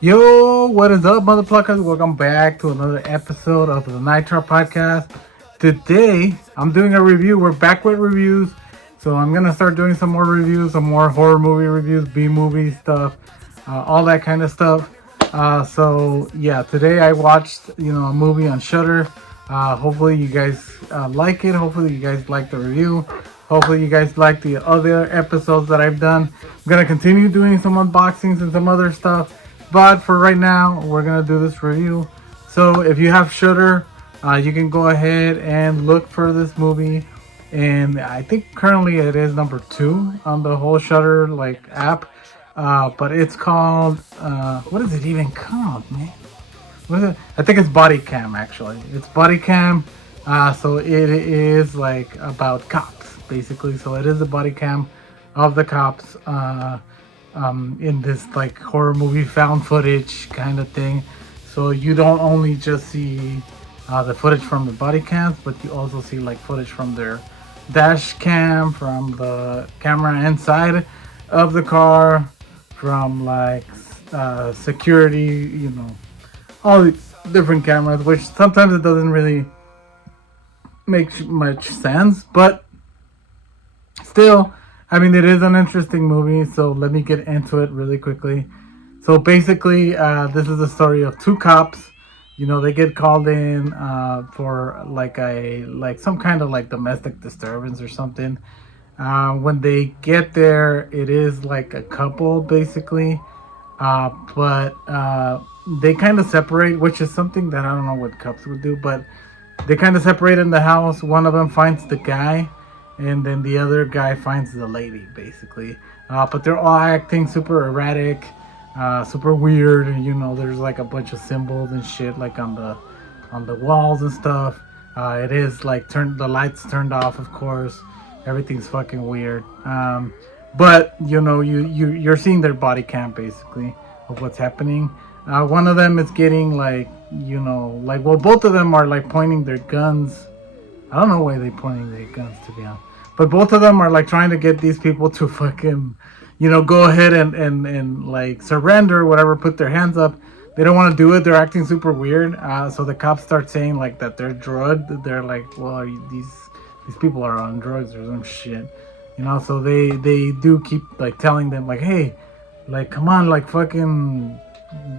Yo, what is up, motherfuckers? Welcome back to another episode of the Nitro Podcast. Today, I'm doing a review. We're back with reviews, so I'm gonna start doing some more reviews, some more horror movie reviews, B movie stuff, all that kind of stuff. So yeah, today I watched a movie on Shudder. Hopefully you guys like it. Hopefully you guys like the review. Hopefully you guys like the other episodes that I've done. I'm gonna continue doing some unboxings and some other stuff. But for right now, we're gonna do this review. So if you have Shudder, you can go ahead and look for this movie. And I think currently it is number 2 on the whole Shudder like app. But it's called what is it even called, man? What is it? I think it's BodyCam actually. It's BodyCam. So it is like about cops basically. So it is a body cam of the cops. In this like horror movie found footage kind of thing. So you don't only just see the footage from the body cams, but you also see like footage from their dash cam, from the camera inside of the car, from like security, all the different cameras, which sometimes it doesn't really make much sense, but still, I mean, it is an interesting movie, so let me get into it really quickly. So basically, this is the story of two cops. They get called in for like some kind of like domestic disturbance or something. When they get there, it is like a couple basically, but they kind of separate, which is something that I don't know what cops would do, but they kind of separate in the house. One of them finds the guy, and then the other guy finds the lady, basically. But they're all acting super erratic, super weird. There's like a bunch of symbols and shit, like on the walls and stuff. It is like the lights turned off, of course. Everything's fucking weird. But you're seeing their body cam basically of what's happening. One of them is getting like both of them are like pointing their guns. I don't know why they're pointing their guns, to be honest. But both of them are like trying to get these people to fucking, go ahead and like surrender or whatever, put their hands up. They don't want to do it. They're acting super weird. So the cops start saying like that they're drugged. They're like, well, these people are on drugs or some shit. So they do keep like telling them like, hey, like come on, like fucking,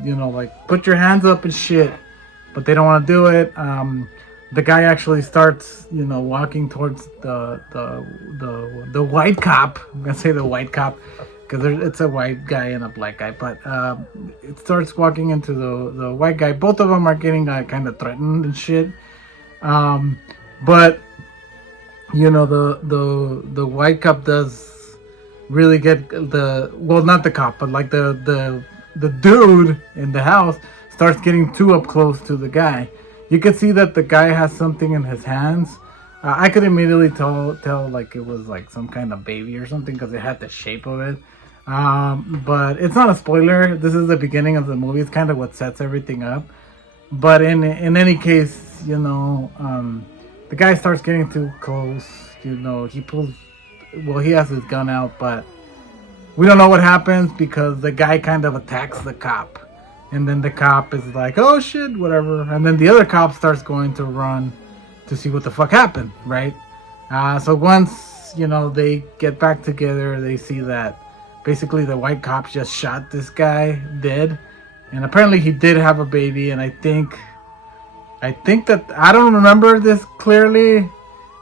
like put your hands up and shit. But they don't want to do it. The guy actually starts, walking towards the white cop. I'm gonna say the white cop because it's a white guy and a black guy. But it starts walking into the white guy. Both of them are getting kind of threatened and shit. But the white cop does really get not the cop, but like the dude in the house starts getting too up close to the guy. You could see that the guy has something in his hands. I could immediately tell like it was like some kind of baby or something because it had the shape of it. But it's not a spoiler. This is the beginning of the movie. It's kind of what sets everything up. But in any case, the guy starts getting too close. He pulls. Well, he has his gun out, but we don't know what happens because the guy kind of attacks the cop. And then the cop is like, oh shit, whatever. And then the other cop starts going to run to see what the fuck happened, right? So once, they get back together, they see that basically the white cop just shot this guy dead. And apparently he did have a baby. And I think that, I don't remember this clearly.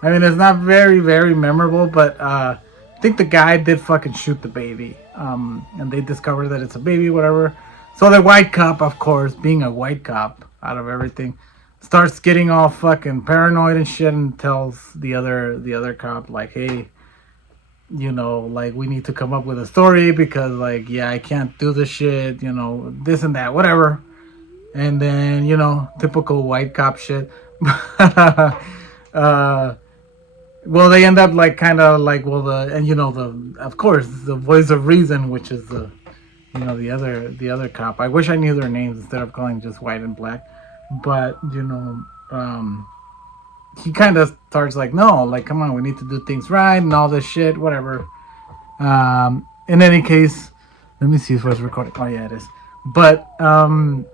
I mean, it's not very, very memorable, but I think the guy did fucking shoot the baby. And they discover that it's a baby, whatever. So the white cop, of course, being a white cop out of everything, starts getting all fucking paranoid and shit and tells the other cop like, hey, like we need to come up with a story because like, yeah, I can't do this shit, this and that, whatever. And then, typical white cop shit. Well, they end up like kind of like, well, of course, the voice of reason, which is the other cop. I wish I knew their names instead of calling just white and black. But he kind of starts like, no, like come on, we need to do things right and all this shit, whatever. In any case, let me see if it's recording. Oh yeah, it is. But well,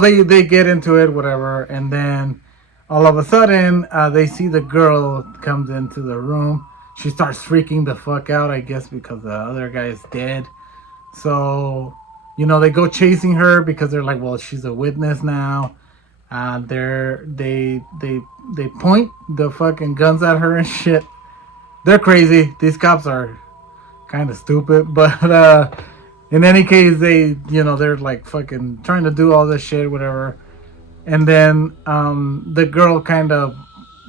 they get into it, whatever, and then all of a sudden they see the girl comes into the room. She starts freaking the fuck out, I guess, because the other guy is dead. So, they go chasing her because they're like, well, she's a witness now. They point the fucking guns at her and shit. They're crazy. These cops are kind of stupid, but in any case, they're like fucking trying to do all this shit, whatever. And then the girl kind of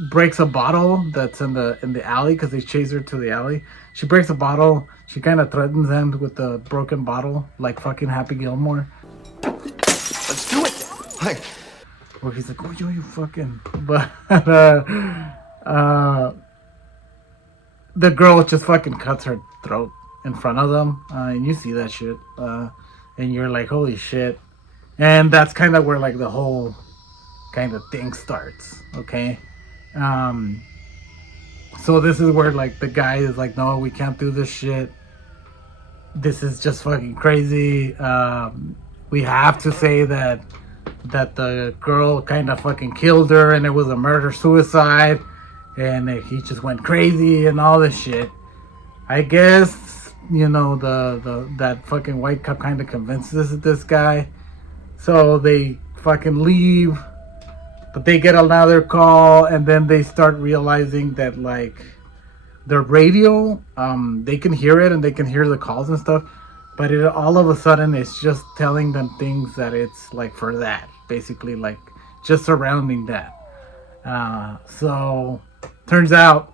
breaks a bottle that's in the alley because they chase her to the alley. She breaks a bottle. She kind of threatens them with the broken bottle, like fucking Happy Gilmore. Let's do it then. Like, Where he's like, "Oh, you fucking," but the girl just fucking cuts her throat in front of them, and you see that shit, and you're like, "Holy shit!" And that's kind of where like the whole kind of thing starts. Okay. Um, so this is where like the guy is like, no, we can't do this shit. This is just fucking crazy. We have to say that the girl kind of fucking killed her and it was a murder suicide, and he just went crazy and all this shit. I guess the that fucking white cop kind of convinces this guy, so they fucking leave. But they get another call, and then they start realizing that like their radio, they can hear it and they can hear the calls and stuff, but it all of a sudden it's just telling them things that it's like for that, basically like just surrounding that. So turns out,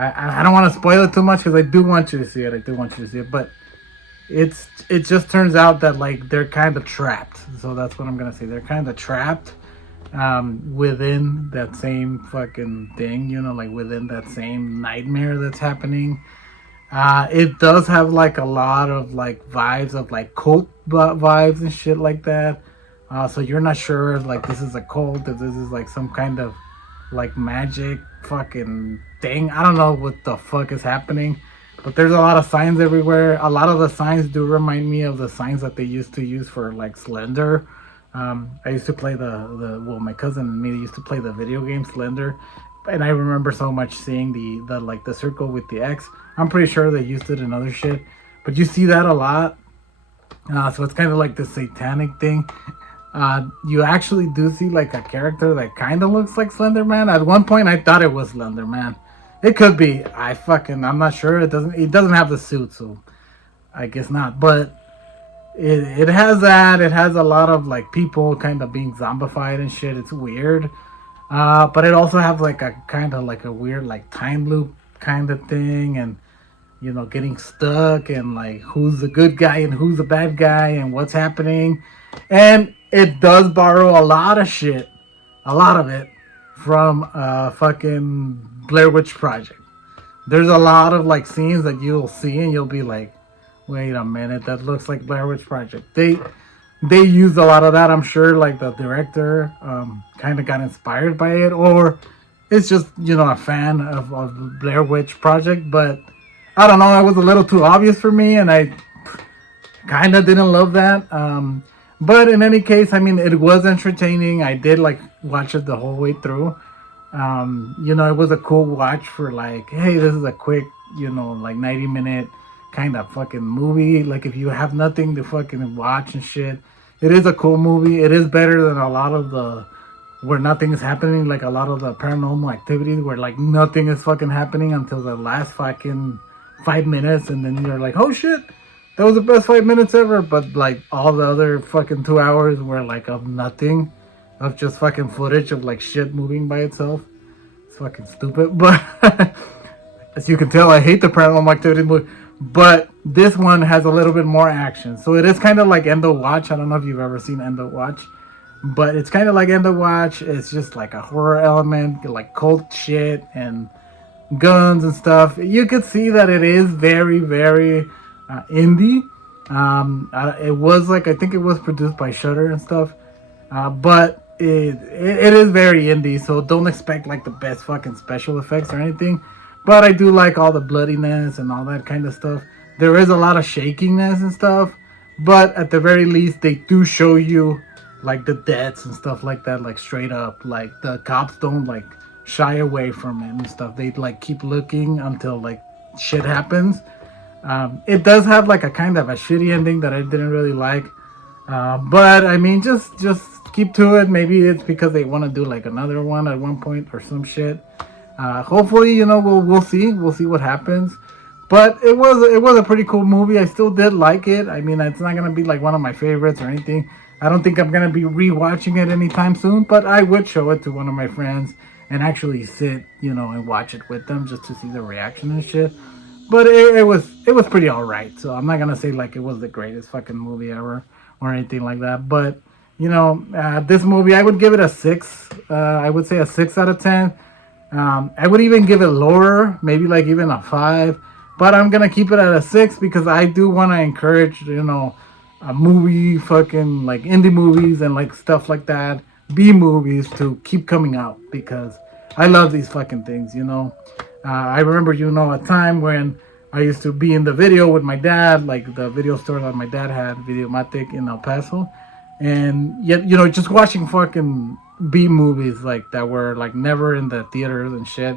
I don't want to spoil it too much because I do want you to see it. But it just turns out that like they're kind of trapped. So that's what I'm gonna say. They're kind of trapped within that same fucking thing. Like within that same nightmare that's happening. It does have like a lot of like vibes of like cult vibes and shit like that. So you're not sure if like this is a cult, if this is like some kind of like magic fucking thing. I don't know what the fuck is happening. But there's a lot of signs everywhere. A lot of the signs do remind me of the signs that they used to use for like Slender. I used to play my cousin and me used to play the video game Slender, and I remember so much seeing the like the circle with the X. I'm pretty sure they used it in other shit, but you see that a lot. So it's kind of like the satanic thing. You actually do see like a character that kind of looks like Slender Man. At one point, I thought it was Slender Man. It could be. I'm not sure. It doesn't have the suit, so I guess not. But it has that. It has a lot of like people kind of being zombified and shit. It's weird. But it also has like a kind of like a weird like time loop kind of thing, and getting stuck and like who's the good guy and who's the bad guy and what's happening. And it does borrow a lot of shit, a lot of it from fucking Blair Witch Project. There's a lot of like scenes that you'll see and you'll be like, wait a minute, that looks like Blair Witch Project. They used a lot of that. I'm sure like the director kind of got inspired by it, or it's just a fan of Blair Witch Project. But I don't know, it was a little too obvious for me, and I kind of didn't love that. But in any case, I mean, it was entertaining. I did like watch it the whole way through. It was a cool watch for like, hey, this is a quick, like 90-minute kind of fucking movie. Like if you have nothing to fucking watch and shit, it is a cool movie. It is better than a lot of the where nothing is happening, like a lot of the Paranormal Activity where like nothing is fucking happening until the last fucking 5 minutes, and then you're like, oh shit, that was the best 5 minutes ever. But like all the other fucking 2 hours were like of nothing, of just fucking footage of like shit moving by itself. It's fucking stupid. But as you can tell, I hate the Paranormal Activity movie. But this one has a little bit more action, so it is kind of like Endo Watch. I don't know if you've ever seen Endo Watch, but it's kind of like Endo Watch. It's just like a horror element, like cult shit and guns and stuff. You could see that it is very, very indie. It was like, I think it was produced by Shudder and stuff, but it is very indie. So don't expect like the best fucking special effects or anything. But I do like all the bloodiness and all that kind of stuff. there is a lot of shakiness and stuff, but at the very least they do show you like the deaths and stuff like that, like straight up. Like the cops don't like shy away from it and stuff. They like keep looking until like shit happens. It does have like a kind of a shitty ending that I didn't really like. But I mean, just keep to it. Maybe it's because they want to do like another one at one point or some shit. Hopefully, you know, we'll see. We'll see what happens. But it was a pretty cool movie. I still did like it. I mean, it's not gonna be like one of my favorites or anything. I don't think I'm gonna be rewatching it anytime soon. But I would show it to one of my friends and actually sit, you know, and watch it with them just to see the reaction and shit. But it was pretty alright. So I'm not gonna say like it was the greatest fucking movie ever or anything like that. But you know, this movie I would give it a 6. I would say a 6 out of 10. I would even give it lower, maybe like even a 5. But I'm gonna keep it at a 6 because I do want to encourage, you know, a movie fucking like indie movies and like stuff like that, B movies to keep coming out because I love these fucking things, you know. I remember, you know, a time when I used to be in the video with my dad, like the video store that my dad had, Videomatic in El Paso, and yet, you know, just watching fucking B movies like that were like never in the theaters and shit,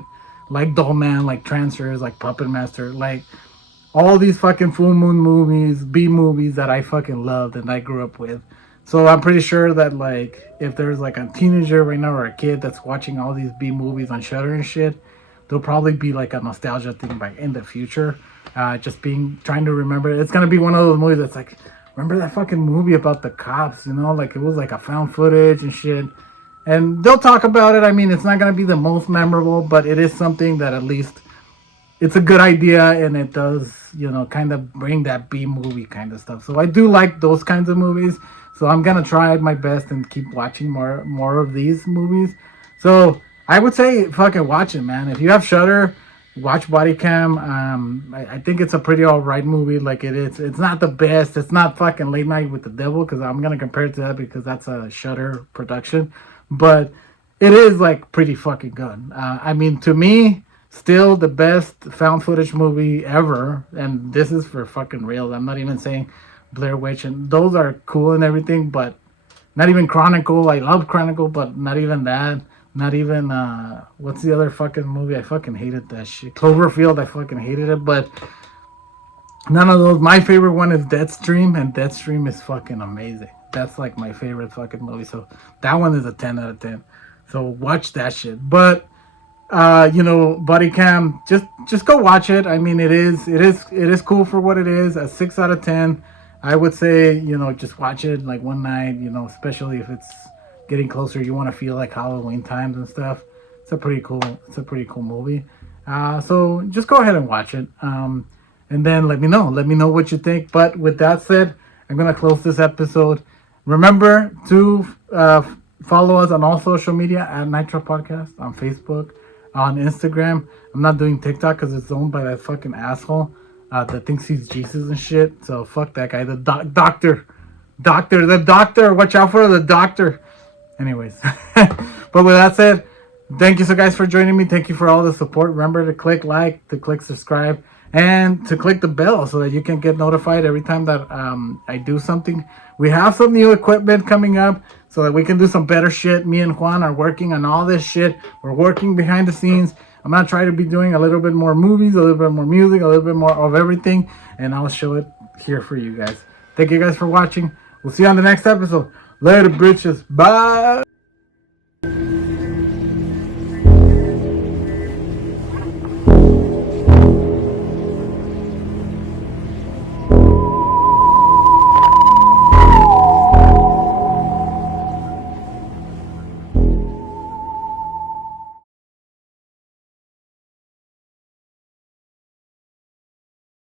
like Doll Man, like Trancers, like Puppet Master, like all these fucking full moon movies, B movies that I fucking loved and I grew up with. So I'm pretty sure that like if there's like a teenager right now or a kid that's watching all these B movies on Shudder and shit, there'll probably be like a nostalgia thing like in the future. Just being trying to remember. It's gonna be one of those movies that's like, remember that fucking movie about the cops, you know, like it was like a found footage and shit. And they'll talk about it. I mean, it's not gonna be the most memorable, but it is something that at least it's a good idea, and it does, you know, kind of bring that B movie kind of stuff. So I do like those kinds of movies. So I'm gonna try my best and keep watching more of these movies. So I would say fucking watch it, man. If you have Shudder, watch BodyCam. I think it's a pretty alright movie. Like it is. It's not the best. It's not fucking Late Night with the Devil because I'm gonna compare it to that because that's a Shudder production. But it is like pretty fucking good. I mean, to me, still the best found footage movie ever, and this is for fucking real. I'm not even saying Blair Witch, and those are cool and everything, but not even Chronicle. I love Chronicle, but not even that. Not even what's the other fucking movie? I fucking hated that shit. Cloverfield, I fucking hated it, but none of those. My favorite one is Deadstream, and Deadstream is fucking amazing. That's like my favorite fucking movie. So that one is a 10 out of 10. So watch that shit. But you know, BodyCam, just go watch it. I mean, it is cool for what it is. A 6 out of 10. I would say, you know, just watch it like one night, you know, especially if it's getting closer, you want to feel like Halloween times and stuff. It's a pretty cool movie. So just go ahead and watch it. And then let me know what you think. But with that said, I'm going to close this episode. Remember to follow us on all social media at Nitro Podcast, on Facebook, on Instagram. I'm not doing TikTok because it's owned by that fucking asshole that thinks he's Jesus and shit. So fuck that guy. The doctor. Watch out for the doctor. Anyways, but with that said, thank you so guys for joining me. Thank you for all the support. Remember to click like, to click subscribe, and to click the bell so that you can get notified every time that I do something. We have some new equipment coming up so that we can do some better shit. Me and Juan are working on all this shit. We're working behind the scenes. I'm gonna try to be doing a little bit more movies, a little bit more music, a little bit more of everything, and I'll show it here for you guys. Thank you guys for watching. We'll see you on the next episode. Later, bitches. Bye.